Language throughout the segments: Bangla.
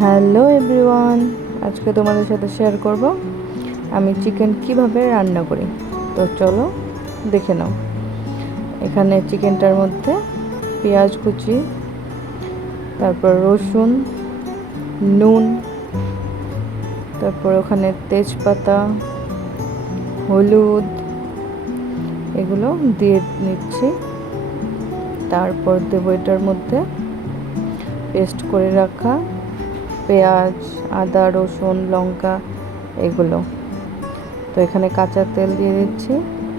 হ্যালো এভরিওয়ান, আজকে তোমাদের সাথে শেয়ার করব আমি চিকেন কিভাবে রান্না করি। তো চলো দেখে নাও। এখানে চিকেনটার মধ্যে পেঁয়াজ কুচি, তারপর রসুন, নুন, তারপর ওখানে তেজপাতা, হলুদ এগুলো দিয়ে নিচ্ছি। তারপর দেবো এটার মধ্যে পেস্ট করে রাখা পেঁয়াজ, আদা, রসুন, লঙ্কা এগুলো। তো এখানে কাঁচা তেল দিয়ে দিচ্ছি,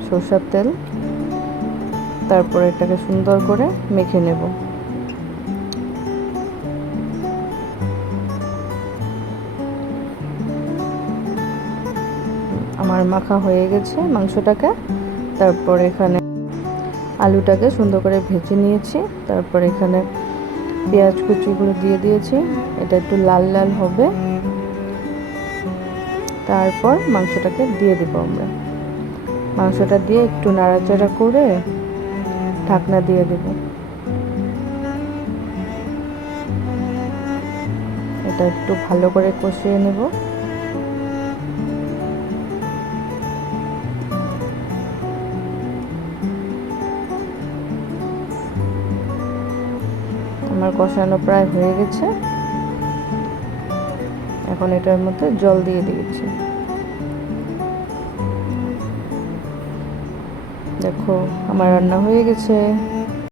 সরষের তেল। তারপর এটাকে সুন্দর করে মেখে নেব। আমার মাখা হয়ে গেছে মাংসটাকে। তারপর এখানে আলুটাকে সুন্দর করে ভেজে নিয়েছি। তারপর এখানে পেঁয়াজ কুচিগুলো দিয়ে দিয়েছি, এটা একটু লাল লাল হবে। তারপর মাংসটাকে দিয়ে দেব আমরা। মাংসটা দিয়ে একটু নাড়াচাড়া করে ঢাকনা দিয়ে দেব। এটা একটু ভালো করে কষিয়ে নেব। আমার কষানো প্রায় হয়ে গেছে। এখন এটার মধ্যে জল দিয়ে দিয়েছি। দেখো আমার রান্না হয়ে গেছে।